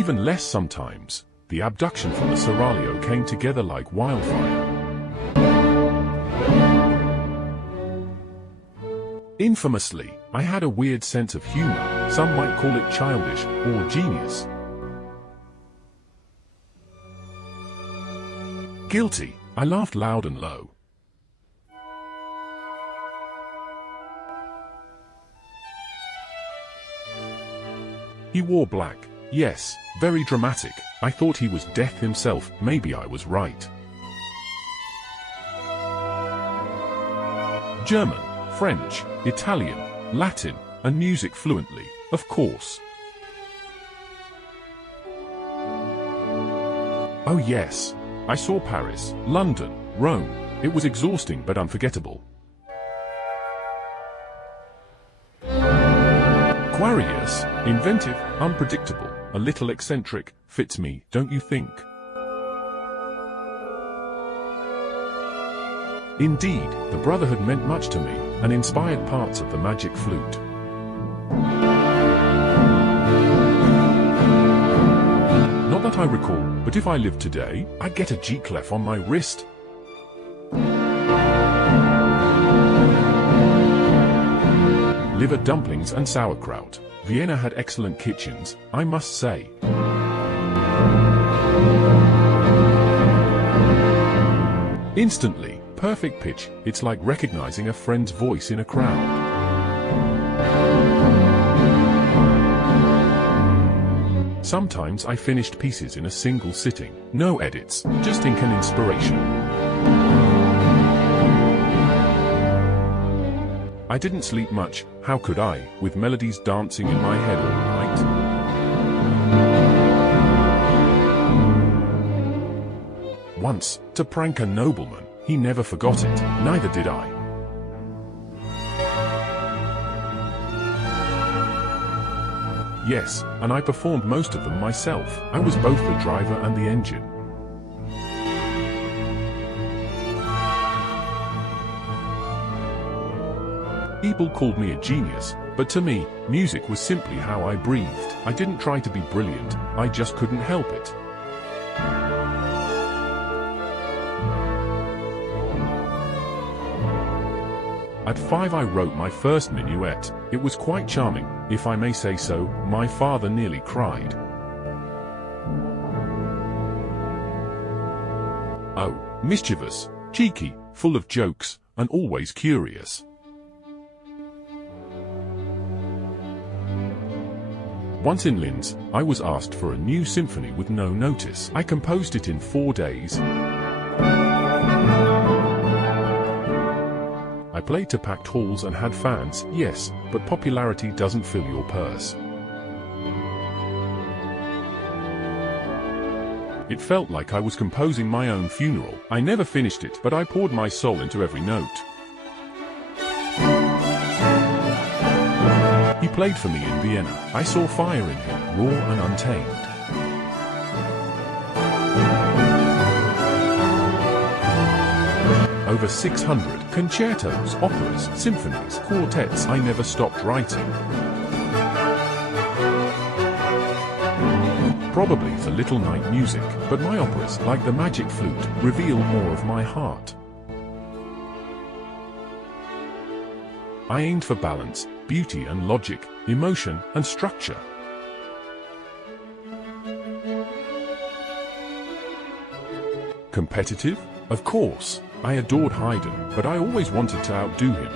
even less sometimes. The abduction from the seraglio came together like wildfire. Infamously, I had a weird sense of humor. Some might call it childish or genius. Guilty. I laughed loud and low. He wore black. Yes, very dramatic. I thought he was death himself. Maybe I was right. German, French, Italian, Latin, and music fluently, of course. Oh yes. I saw Paris, London, Rome. It was exhausting but unforgettable. Aquarius, inventive, unpredictable, a little eccentric, fits me, don't you think? Indeed, the brotherhood meant much to me, and inspired parts of the magic flute. Not that I recall, but if I lived today, I'd get a G-clef on my wrist. Liver dumplings and sauerkraut. Vienna had excellent kitchens, I must say. Instantly, perfect pitch, it's like recognizing a friend's voice in a crowd. Sometimes I finished pieces in a single sitting. No edits, just ink and inspiration. I didn't sleep much, how could I, with melodies dancing in my head all night? Once, to prank a nobleman, he never forgot it, neither did I. Yes, and I performed most of them myself. I was both the driver and the engine. People called me a genius, but to me, music was simply how I breathed. I didn't try to be brilliant, I just couldn't help it. At 5 I wrote my first minuet. It was quite charming, if I may say so. My father nearly cried. Oh, mischievous, cheeky, full of jokes, and always curious. Once in Linz, I was asked for a new symphony with no notice. I composed it in 4 days. I played to packed halls and had fans, yes, but popularity doesn't fill your purse. It felt like I was composing my own funeral. I never finished it, but I poured my soul into every note. He played for me in Vienna. I saw fire in him, raw and untamed. Over 600 concertos, operas, symphonies, quartets. I never stopped writing. Probably for little night music, but my operas, like the magic flute, reveal more of my heart. I aimed for balance, beauty and logic, emotion and structure. Competitive? Of course. I adored Haydn, but I always wanted to outdo him.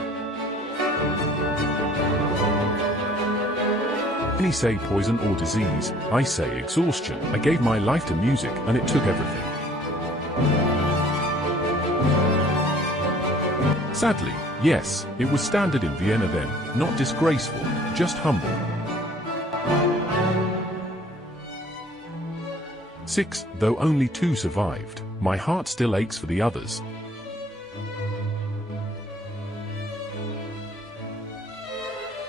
Many say poison or disease, I say exhaustion. I gave my life to music, and it took everything. Sadly, yes, it was standard in Vienna then, not disgraceful, just humble. 6, though only 2 survived. My heart still aches for the others.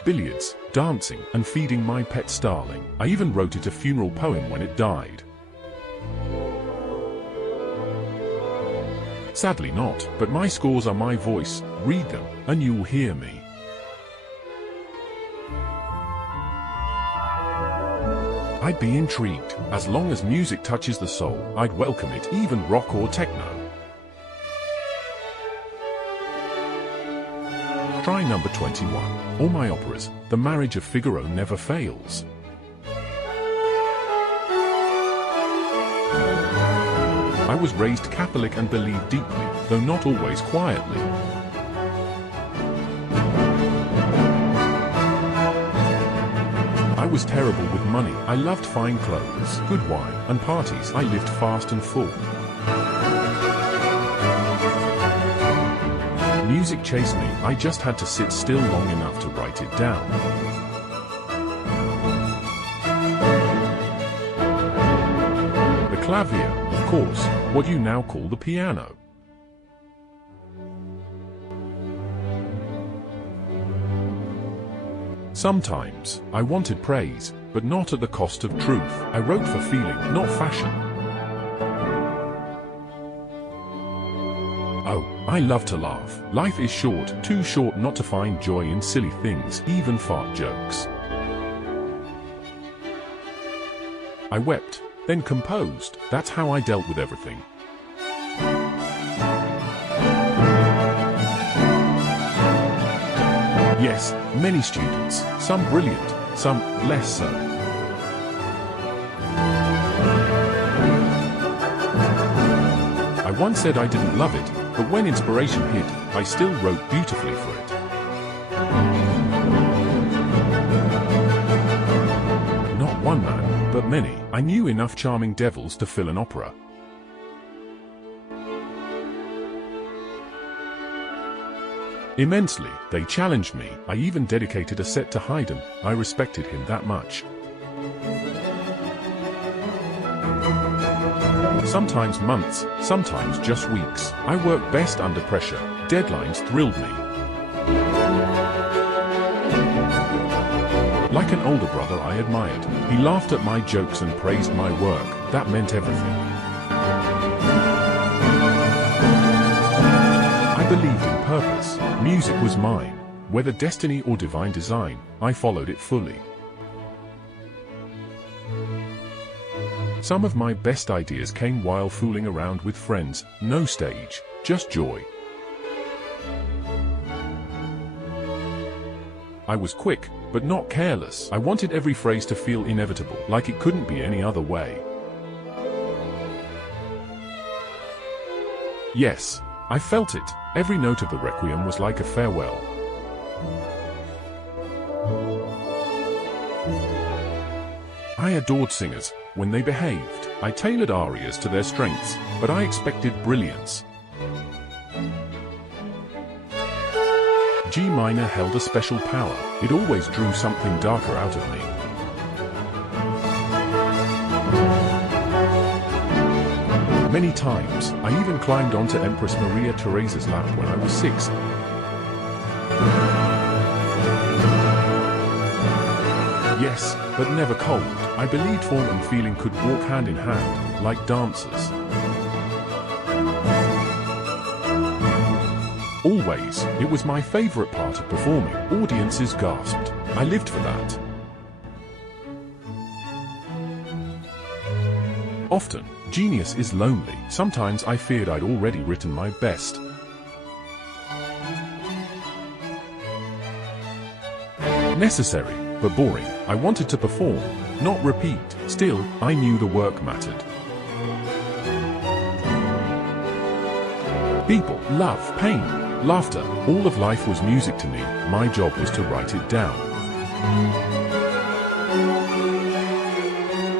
Billiards, dancing, and feeding my pet starling. I even wrote it a funeral poem when it died. Sadly not, but my scores are my voice. Read them, and you'll hear me. I'd be intrigued. As long as music touches the soul, I'd welcome it, even rock or techno. Try number 21. All my operas, The Marriage of Figaro never fails. I was raised Catholic and believed deeply, though not always quietly. I was terrible with money. I loved fine clothes, good wine, and parties. I lived fast and full. Music chased me. I just had to sit still long enough to write it down. The clavier, of course, what you now call the piano. Sometimes, I wanted praise, but not at the cost of truth. I wrote for feeling, not fashion. Oh, I love to laugh. Life is short, too short not to find joy in silly things, even fart jokes. I wept, then composed. That's how I dealt with everything. Yes, many students, some brilliant, some less so. I once said I didn't love it, but when inspiration hit, I still wrote beautifully for it. Not one man, but many. I knew enough charming devils to fill an opera. Immensely, they challenged me. I even dedicated a set to Haydn. I respected him that much. Sometimes months, sometimes just weeks. I worked best under pressure. Deadlines thrilled me. Like an older brother I admired. He laughed at my jokes and praised my work. That meant everything. I believed in purpose. Music was mine. Whether destiny or divine design, I followed it fully. Some of my best ideas came while fooling around with friends. No stage, just joy. I was quick, but not careless. I wanted every phrase to feel inevitable, like it couldn't be any other way. Yes, I felt it. Every note of the requiem was like a farewell. I adored singers when they behaved. I tailored arias to their strengths, but I expected brilliance. G minor held a special power. It always drew something darker out of me. Many times, I even climbed onto Empress Maria Theresa's lap when I was 6. Yes, but never cold. I believed form and feeling could walk hand in hand, like dancers. Always, it was my favorite part of performing. Audiences gasped. I lived for that. Often, genius is lonely. Sometimes I feared I'd already written my best. Necessary, but boring. I wanted to perform, not repeat. Still, I knew the work mattered. People, love, pain, laughter, all of life was music to me. My job was to write it down.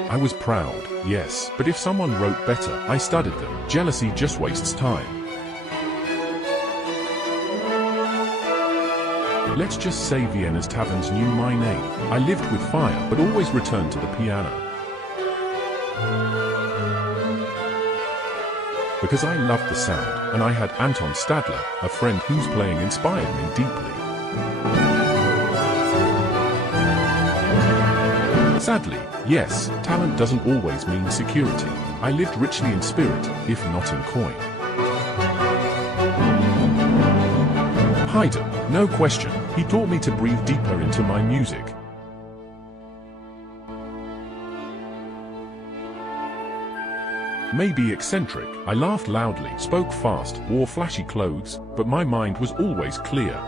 I was proud, yes, but if someone wrote better, I studied them. Jealousy just wastes time. Let's just say Vienna's taverns knew my name. I lived with fire, but always returned to the piano. Because I loved the sound, and I had Anton Stadler, a friend whose playing inspired me deeply. Sadly, yes, talent doesn't always mean security. I lived richly in spirit, if not in coin. Haydn, no question, he taught me to breathe deeper into my music. maybe eccentric. I laughed loudly, spoke fast, wore flashy clothes, but my mind was always clear.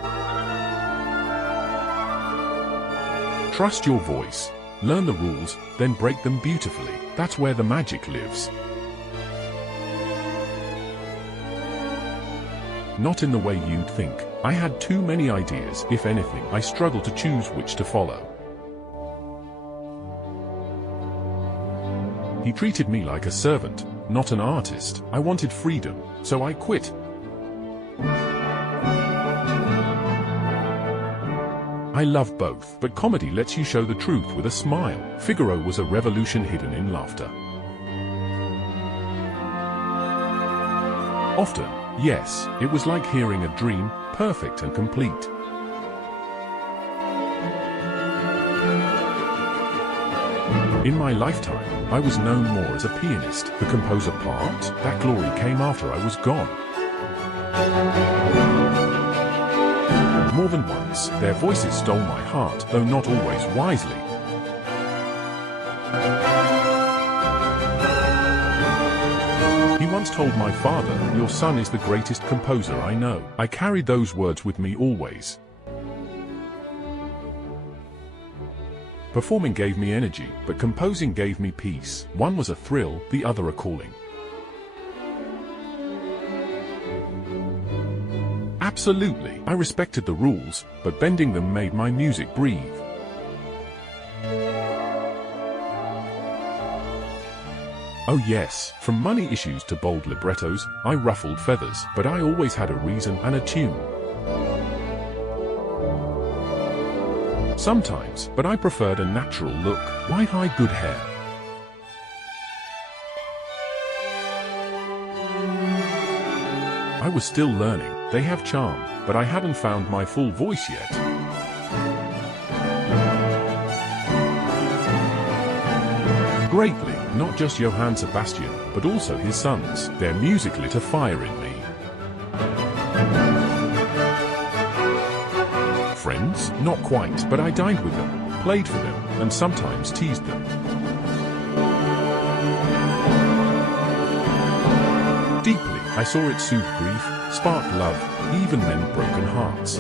Trust your voice. Learn the rules, then break them beautifully. That's where the magic lives. Not in the way you'd think. I had too many ideas. If anything, I struggled to choose which to follow. He treated me like a servant, not an artist. I wanted freedom, so I quit. I love both, but comedy lets you show the truth with a smile. Figaro was a revolution hidden in laughter. Often, yes, it was like hearing a dream, perfect and complete. In my lifetime, I was known more as a pianist. The composer part, that glory came after I was gone. More than once, their voices stole my heart, though not always wisely. He once told my father, "Your son is the greatest composer I know." I carried those words with me always. Performing gave me energy, but composing gave me peace. One was a thrill, the other a calling. Absolutely, I respected the rules, but bending them made my music breathe. Oh yes, from money issues to bold librettos, I ruffled feathers, but I always had a reason and a tune. Sometimes, but I preferred a natural look. Why hide good hair? I was still learning. They have charm, but I hadn't found my full voice yet. Greatly, not just Johann Sebastian, but also his sons. Their music lit a fire in me. Friends? Not quite, but I dined with them, played for them, and sometimes teased them. Deeply, I saw it soothe grief, spark love, even mend broken hearts.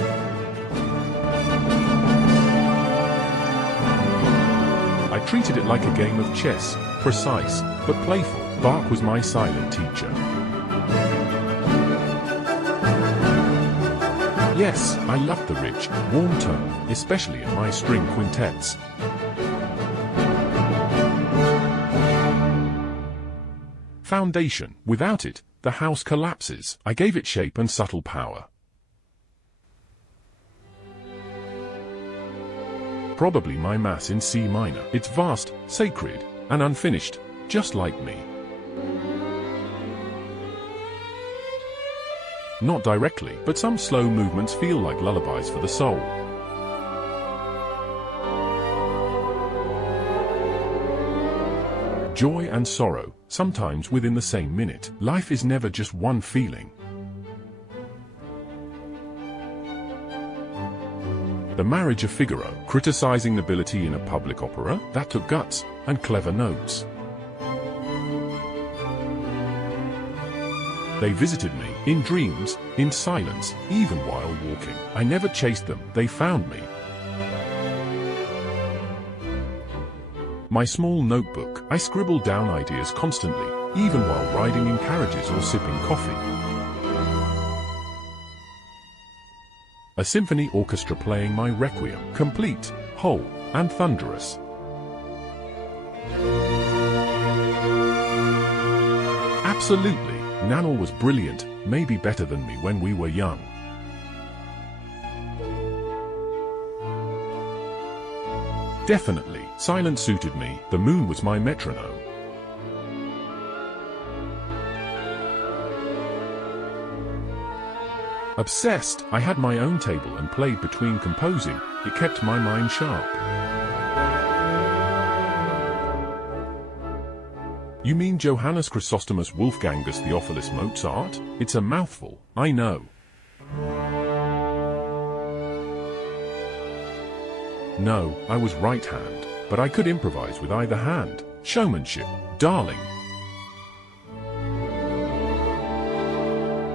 I treated it like a game of chess, precise, but playful. Bach was my silent teacher. Yes, I loved the rich, warm tone, especially in my string quintets. Foundation. Without it, the house collapses. I gave it shape and subtle power. Probably my Mass in C minor. It's vast, sacred, and unfinished, just like me. Not directly, but some slow movements feel like lullabies for the soul. Joy and sorrow, sometimes within the same minute. Life is never just one feeling. The Marriage of Figaro, criticizing nobility in a public opera, that took guts and clever notes. They visited me, in dreams, in silence, even while walking. I never chased them, they found me. My small notebook, I scribbled down ideas constantly, even while riding in carriages or sipping coffee. A symphony orchestra playing my requiem, complete, whole, and thunderous. Absolutely. Nanel was brilliant, maybe better than me when we were young. Definitely, silence suited me. The moon was my metronome. Obsessed, I had my own table and played between composing. It kept my mind sharp. You mean Johannes Chrysostomus Wolfgangus Theophilus Mozart? It's a mouthful, I know. No, I was right hand, but I could improvise with either hand. Showmanship, darling.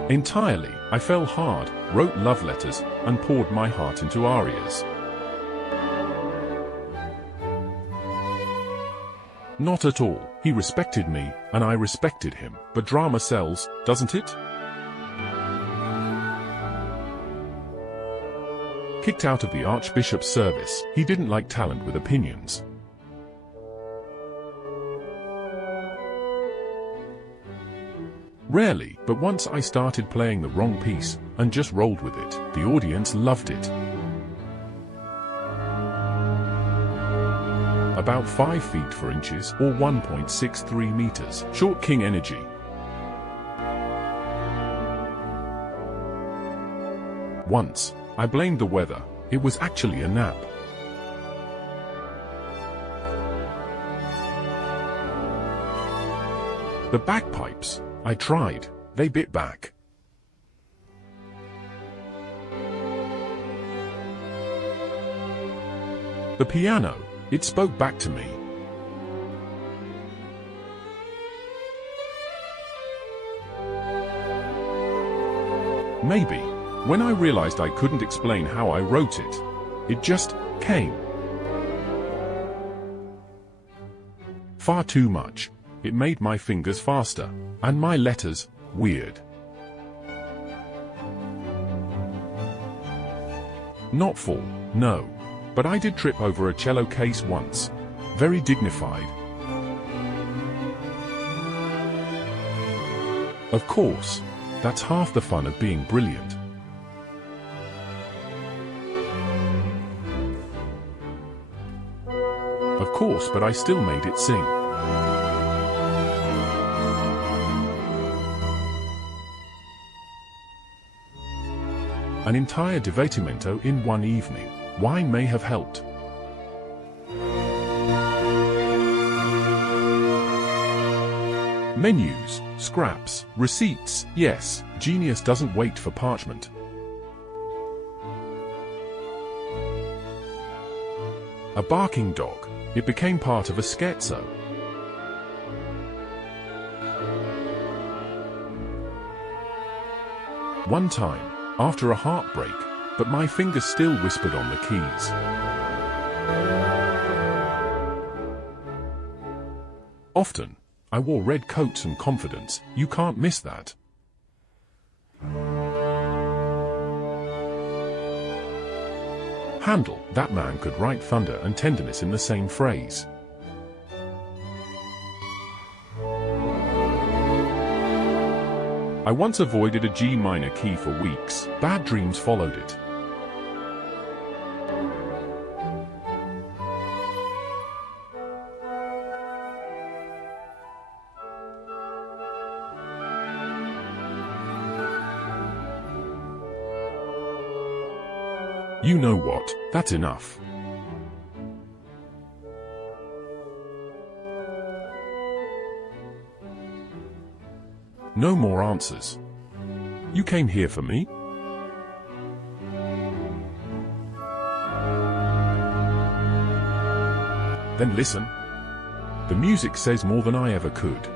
Entirely, I fell hard, wrote love letters, and poured my heart into arias. Not at all. He respected me, and I respected him. But drama sells, doesn't it? Kicked out of the Archbishop's service, he didn't like talent with opinions. Rarely, but once I started playing the wrong piece, and just rolled with it. The audience loved it. About 5 feet 4 inches, or 1.63 meters. Short king energy. Once, I blamed the weather. It was actually a nap. The bagpipes. I tried. They bit back. The piano. It spoke back to me. Maybe. When I realized I couldn't explain how I wrote it, it just came. Far too much. It made my fingers faster, and my letters weird. Not fall, no. But I did trip over a cello case once. Very dignified. Of course, that's half the fun of being brilliant. Of course, but I still made it sing. An entire divertimento in one evening. Wine may have helped. Menus, scraps, receipts, yes, genius doesn't wait for parchment. A barking dog. It became part of a scherzo. One time, after a heartbreak, but my fingers still whispered on the keys. Often, I wore red coats and confidence. You can't miss that. Handel, that man could write thunder and tenderness in the same phrase. I once avoided a G minor key for weeks. Bad dreams followed it. You know what? That's enough. No more answers. You came here for me? Then listen. The music says more than I ever could.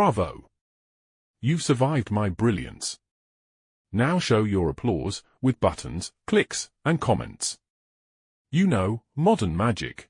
Bravo! You've survived my brilliance. Now show your applause, with buttons, clicks, and comments. You know, modern magic.